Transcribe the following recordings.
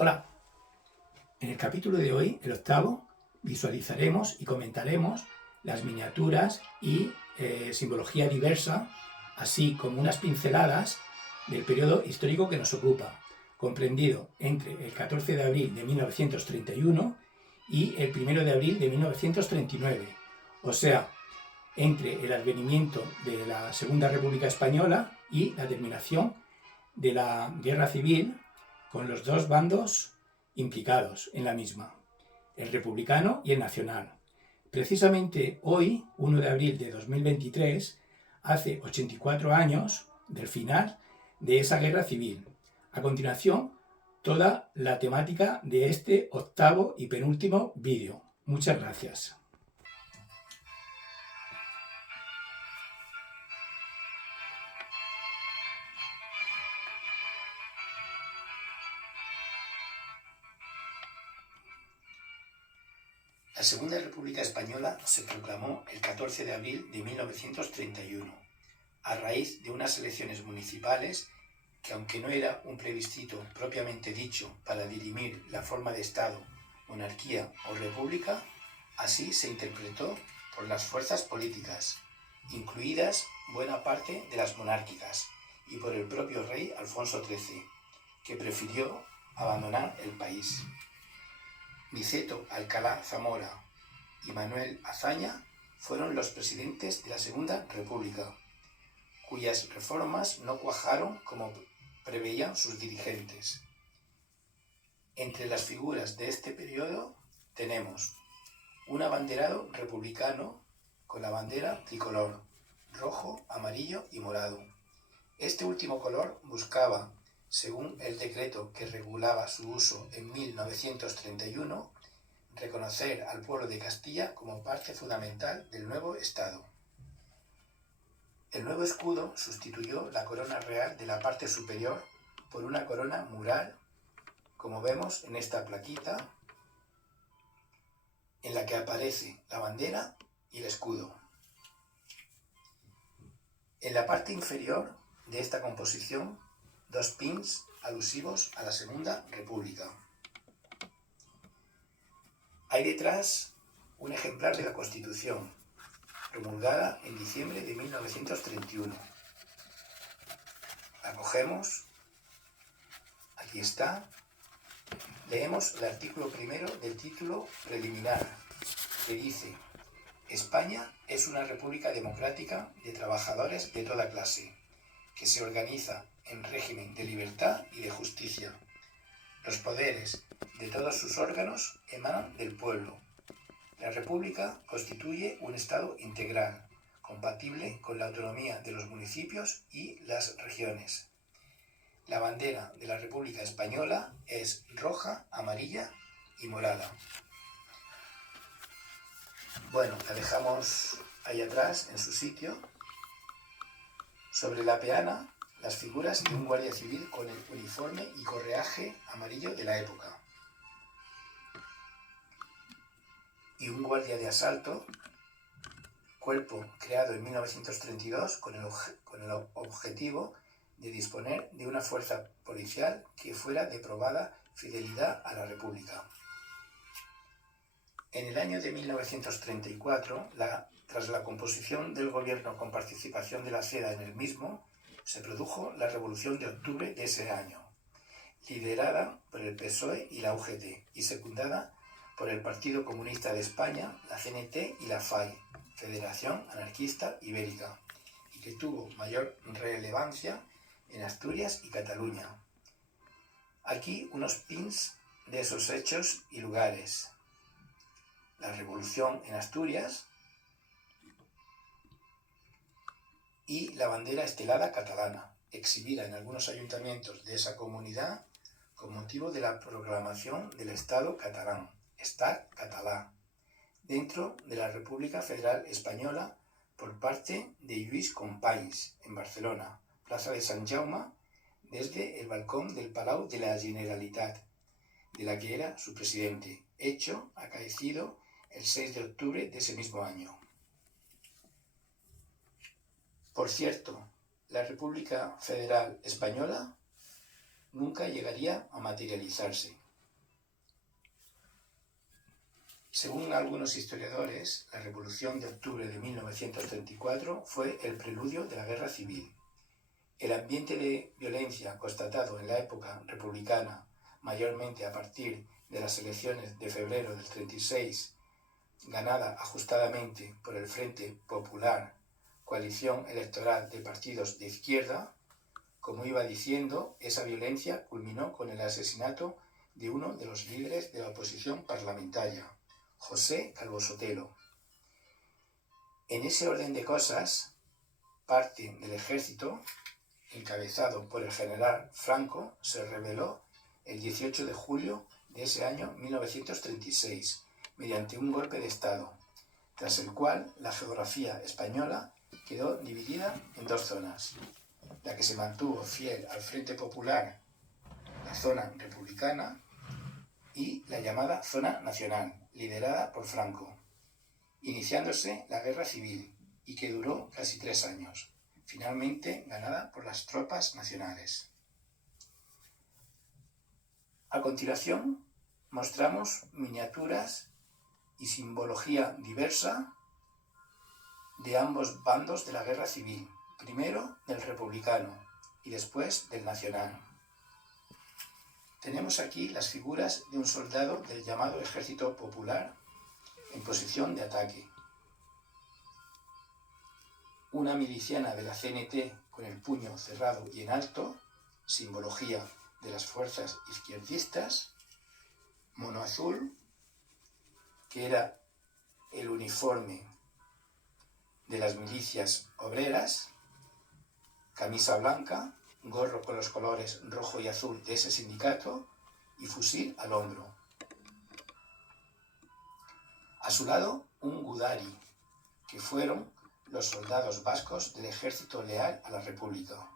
Hola, en el capítulo de hoy, el octavo, visualizaremos y comentaremos las miniaturas y simbología diversa, así como unas pinceladas del periodo histórico que nos ocupa, comprendido entre el 14 de abril de 1931 y el 1 de abril de 1939, o sea, entre el advenimiento de la Segunda República Española y la terminación de la Guerra Civil, con los dos bandos implicados en la misma, el republicano y el nacional. Precisamente hoy, 1 de abril de 2023, hace 84 años del final de esa guerra civil. A continuación, toda la temática de este octavo y penúltimo vídeo. Muchas gracias. La Segunda República Española se proclamó el 14 de abril de 1931, a raíz de unas elecciones municipales que, aunque no era un plebiscito propiamente dicho para dirimir la forma de Estado, monarquía o república, así se interpretó por las fuerzas políticas, incluidas buena parte de las monárquicas, y por el propio rey Alfonso XIII, que prefirió abandonar el país. Niceto Alcalá Zamora y Manuel Azaña fueron los presidentes de la Segunda República, cuyas reformas no cuajaron como preveían sus dirigentes. Entre las figuras de este periodo tenemos un abanderado republicano con la bandera tricolor, rojo, amarillo y morado. Este último color buscaba, según el decreto que regulaba su uso en 1931, reconocer al pueblo de Castilla como parte fundamental del nuevo Estado. El nuevo escudo sustituyó la corona real de la parte superior por una corona mural, como vemos en esta plaquita, en la que aparece la bandera y el escudo. En la parte inferior de esta composición, dos pins alusivos a la Segunda República. Hay detrás un ejemplar de la Constitución, promulgada en diciembre de 1931. La cogemos, aquí está, leemos el artículo primero del título preliminar, que dice: España es una república democrática de trabajadores de toda clase, que se organiza en régimen de libertad y de justicia. Los poderes de todos sus órganos emanan del pueblo. La República constituye un Estado integral, compatible con la autonomía de los municipios y las regiones. La bandera de la República Española es roja, amarilla y morada. Bueno, la dejamos ahí atrás, en su sitio. Sobre la peana, las figuras de un guardia civil con el uniforme y correaje amarillo de la época. Y un guardia de asalto, cuerpo creado en 1932 con el objetivo de disponer de una fuerza policial que fuera de probada fidelidad a la República. En el año de 1934, tras la composición del gobierno con participación de la SEDA en el mismo, se produjo la Revolución de Octubre de ese año, liderada por el PSOE y la UGT y secundada por el Partido Comunista de España, la CNT y la FAI, Federación Anarquista Ibérica, y que tuvo mayor relevancia en Asturias y Cataluña. Aquí unos pins de esos hechos y lugares. La Revolución en Asturias y la bandera estelada catalana, exhibida en algunos ayuntamientos de esa comunidad con motivo de la proclamación del Estado catalán, Estat català, dentro de la República Federal Española por parte de Lluís Companys, en Barcelona, Plaza de Sant Jaume, desde el balcón del Palau de la Generalitat, de la que era su presidente, hecho acaecido el 6 de octubre de ese mismo año. Por cierto, la República Federal Española nunca llegaría a materializarse. Según algunos historiadores, la Revolución de Octubre de 1934 fue el preludio de la Guerra Civil. El ambiente de violencia constatado en la época republicana, mayormente a partir de las elecciones de febrero del 36, ganada ajustadamente por el Frente Popular, coalición electoral de partidos de izquierda, como iba diciendo, esa violencia culminó con el asesinato de uno de los líderes de la oposición parlamentaria, José Calvo Sotelo. En ese orden de cosas, parte del ejército, encabezado por el general Franco, se rebeló el 18 de julio de ese año 1936, mediante un golpe de Estado, tras el cual la geografía española quedó dividida en dos zonas: la que se mantuvo fiel al Frente Popular, la zona republicana, y la llamada zona nacional, liderada por Franco, iniciándose la Guerra Civil, y que duró casi 3 años, finalmente ganada por las tropas nacionales. A continuación, mostramos miniaturas y simbología diversa de ambos bandos de la Guerra Civil, primero del republicano y después del nacional. Tenemos aquí las figuras de un soldado del llamado Ejército Popular en posición de ataque, una miliciana de la CNT con el puño cerrado y en alto, simbología de las fuerzas izquierdistas, mono azul, que era el uniforme de las milicias obreras, camisa blanca, gorro con los colores rojo y azul de ese sindicato y fusil al hombro. A su lado, un gudari, que fueron los soldados vascos del ejército leal a la República.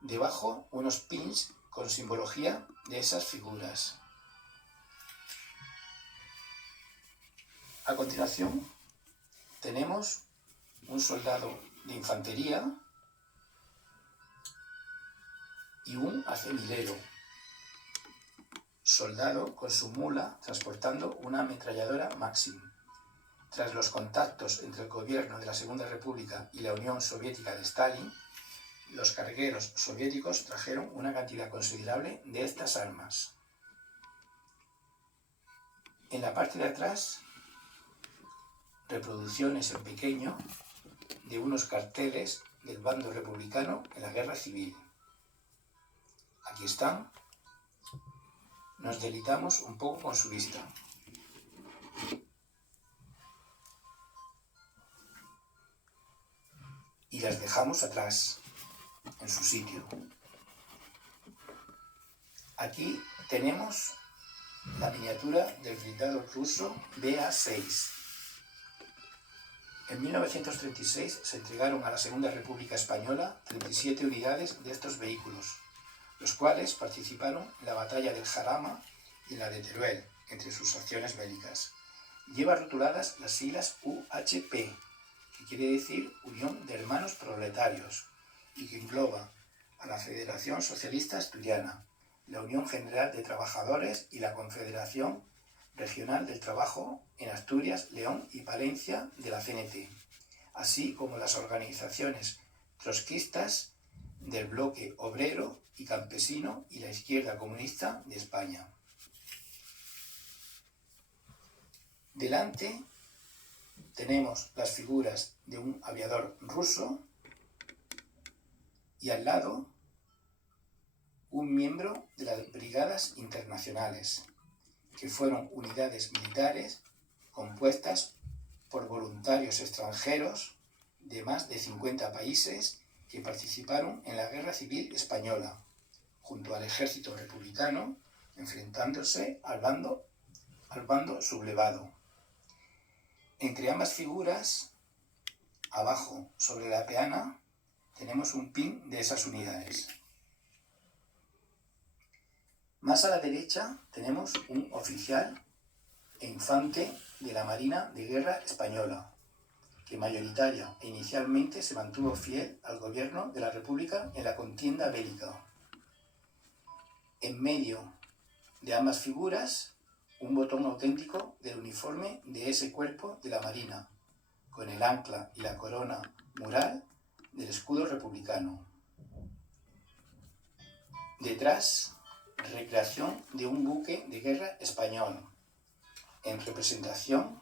Debajo, unos pins con simbología de esas figuras. A continuación, tenemos un soldado de infantería y un acemilero, soldado con su mula transportando una ametralladora Maxim. Tras los contactos entre el gobierno de la Segunda República y la Unión Soviética de Stalin, los cargueros soviéticos trajeron una cantidad considerable de estas armas. En la parte de atrás, reproducciones en pequeño de unos carteles del bando republicano en la Guerra Civil. Aquí están. Nos deleitamos un poco con su vista. Y las dejamos atrás, en su sitio. Aquí tenemos la miniatura del blindado ruso BA-6. En 1936 se entregaron a la Segunda República Española 37 unidades de estos vehículos, los cuales participaron en la batalla del Jarama y en la de Teruel, entre sus acciones bélicas. Lleva rotuladas las siglas UHP, que quiere decir Unión de Hermanos Proletarios, y que engloba a la Federación Socialista Asturiana, la Unión General de Trabajadores y la Confederación Regional del Trabajo en Asturias, León y Palencia de la CNT, así como las organizaciones trotskistas del bloque obrero y campesino y la izquierda comunista de España. Delante tenemos las figuras de un aviador ruso y al lado un miembro de las Brigadas Internacionales, que fueron unidades militares compuestas por voluntarios extranjeros de más de 50 países que participaron en la Guerra Civil Española, junto al ejército republicano, enfrentándose al bando sublevado. Entre ambas figuras, abajo sobre la peana, tenemos un pin de esas unidades. Más a la derecha tenemos un oficial e infante de la Marina de Guerra Española, que mayoritaria e inicialmente se mantuvo fiel al gobierno de la República en la contienda bélica. En medio de ambas figuras un botón auténtico del uniforme de ese cuerpo de la Marina, con el ancla y la corona mural del escudo republicano. Detrás, recreación de un buque de guerra español, en representación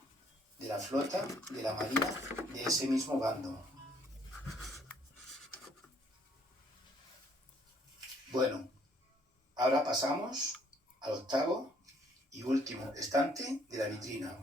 de la flota de la Marina de ese mismo bando. Bueno, ahora pasamos al octavo y último estante de la vitrina.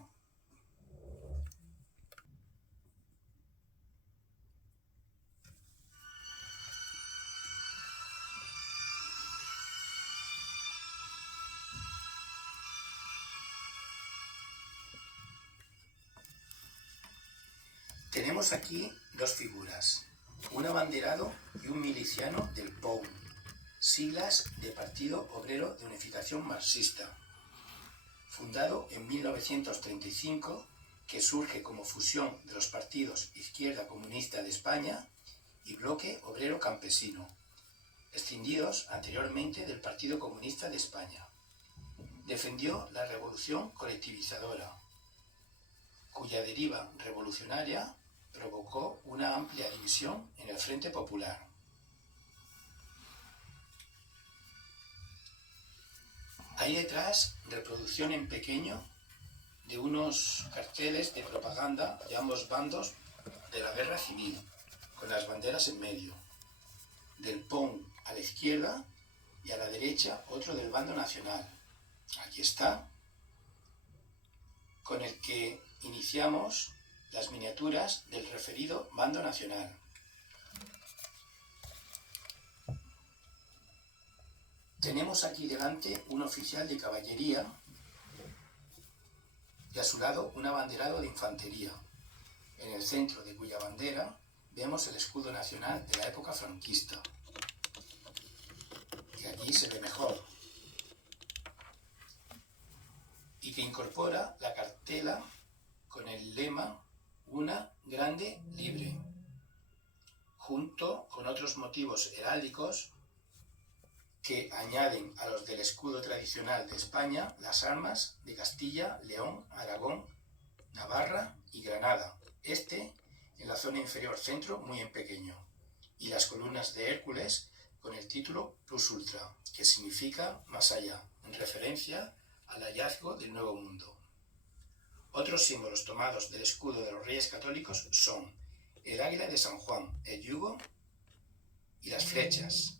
Tenemos aquí dos figuras, un abanderado y un miliciano del POUM, siglas de Partido Obrero de Unificación Marxista, fundado en 1935, que surge como fusión de los partidos Izquierda Comunista de España y Bloque Obrero Campesino, escindidos anteriormente del Partido Comunista de España. Defendió la revolución colectivizadora, cuya deriva revolucionaria provocó una amplia división en el Frente Popular. Hay detrás reproducción en pequeño de unos carteles de propaganda de ambos bandos de la guerra civil, con las banderas en medio. Del POUM a la izquierda y a la derecha otro del bando nacional. Aquí está, con el que iniciamos las miniaturas del referido bando nacional. Tenemos aquí delante un oficial de caballería y a su lado un abanderado de infantería, en el centro de cuya bandera vemos el escudo nacional de la época franquista, que aquí se ve mejor, y que incorpora la cartela con el lema "Una grande libre", junto con otros motivos heráldicos que añaden a los del escudo tradicional de España las armas de Castilla, León, Aragón, Navarra y Granada, en la zona inferior centro muy en pequeño, y las columnas de Hércules con el título Plus Ultra, que significa más allá, en referencia al hallazgo del Nuevo Mundo. Otros símbolos tomados del escudo de los Reyes Católicos son el águila de San Juan, el yugo y las flechas,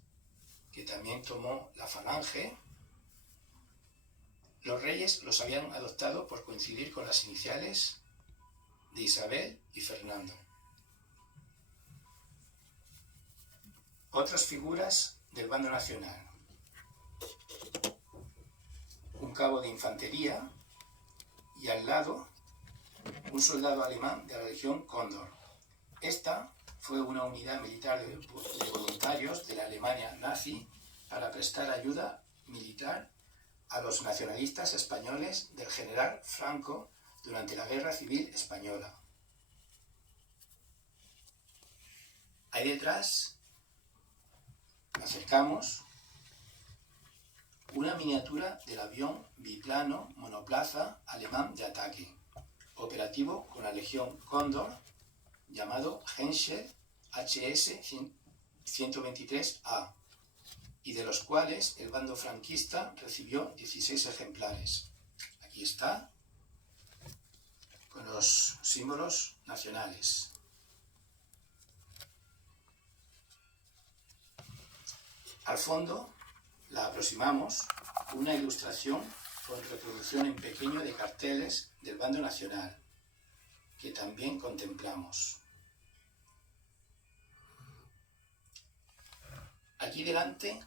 que también tomó la falange. Los reyes los habían adoptado por coincidir con las iniciales de Isabel y Fernando. Otras figuras del bando nacional. Un cabo de infantería y al lado un soldado alemán de la Legión Cóndor. Esta fue una unidad militar de voluntarios de la Alemania nazi para prestar ayuda militar a los nacionalistas españoles del general Franco durante la Guerra Civil Española. Ahí detrás, acercamos una miniatura del avión biplano monoplaza alemán de ataque, operativo con la Legión Cóndor, llamado Henschel HS-123A, y de los cuales el bando franquista recibió 16 ejemplares. Aquí está, con los símbolos nacionales. Al fondo la aproximamos una ilustración con reproducción en pequeño de carteles del bando nacional, que también contemplamos. Aquí delante,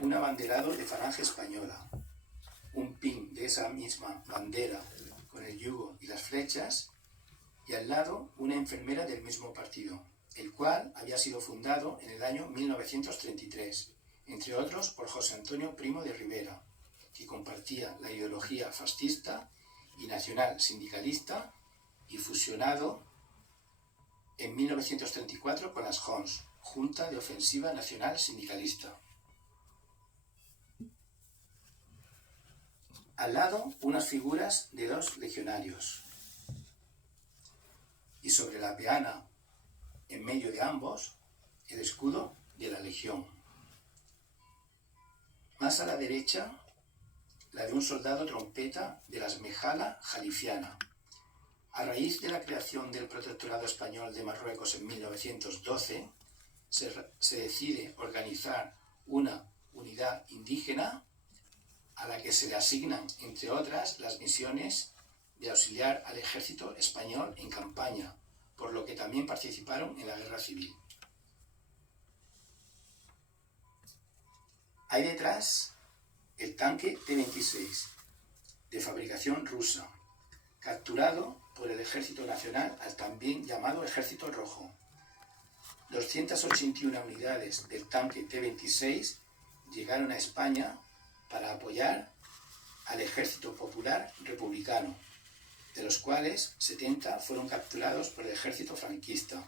un abanderado de falange española, un pin de esa misma bandera con el yugo y las flechas, y al lado una enfermera del mismo partido, el cual había sido fundado en el año 1933, entre otros por José Antonio Primo de Rivera, que compartía la ideología fascista y nacional sindicalista y fusionado en 1934 con las JONS, Junta de Ofensiva Nacional Sindicalista. Al lado, unas figuras de 2 legionarios. Y sobre la peana, en medio de ambos, el escudo de la legión. Más a la derecha, la de un soldado trompeta de la Esmejala Jalifiana. A raíz de la creación del Protectorado Español de Marruecos en 1912, se decide organizar una unidad indígena a la que se le asignan, entre otras, las misiones de auxiliar al ejército español en campaña, por lo que también participaron en la Guerra Civil. Hay detrás el tanque T-26, de fabricación rusa, capturado por el Ejército Nacional al también llamado Ejército Rojo. 281 unidades del tanque T-26 llegaron a España para apoyar al Ejército Popular Republicano, de los cuales 70 fueron capturados por el ejército franquista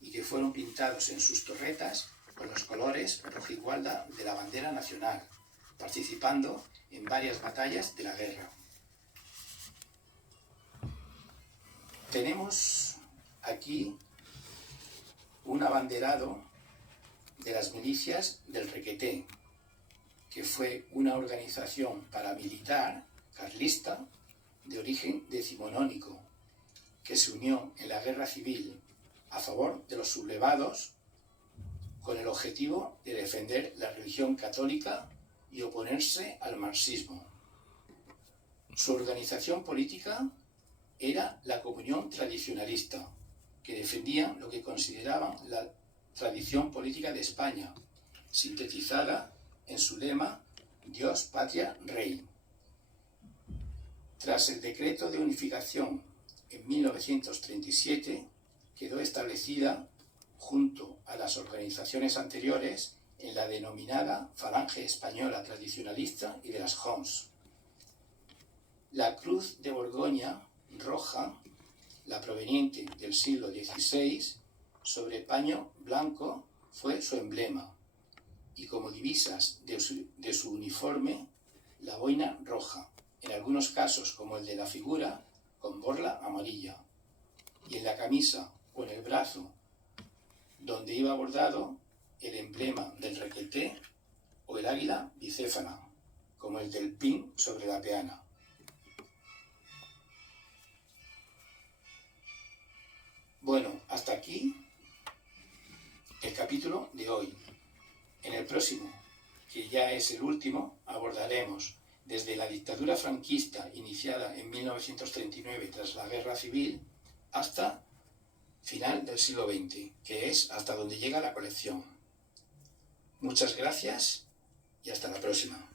y que fueron pintados en sus torretas con los colores rojigualda de la bandera nacional, participando en varias batallas de la guerra. Tenemos aquí un abanderado de las milicias del Requeté, que fue una organización paramilitar carlista de origen decimonónico, que se unió en la Guerra Civil a favor de los sublevados con el objetivo de defender la religión católica y oponerse al marxismo. Su organización política era la Comunión Tradicionalista, que defendía lo que consideraban la tradición política de España, sintetizada en su lema Dios, Patria, Rey. Tras el decreto de unificación en 1937, quedó establecida, junto a las organizaciones anteriores, en la denominada Falange Española Tradicionalista y de las Homs. La cruz de Borgoña roja, la proveniente del siglo XVI, sobre paño blanco, fue su emblema, y como divisas de su uniforme, la boina roja, en algunos casos como el de la figura, con borla amarilla, y en la camisa o en el brazo, donde iba bordado el emblema del Requeté o el águila bicéfala, como el del pin sobre la peana. Bueno, hasta aquí el capítulo de hoy. En el próximo, que ya es el último, abordaremos desde la dictadura franquista iniciada en 1939 tras la Guerra Civil hasta final del siglo XX, que es hasta donde llega la colección. Muchas gracias y hasta la próxima.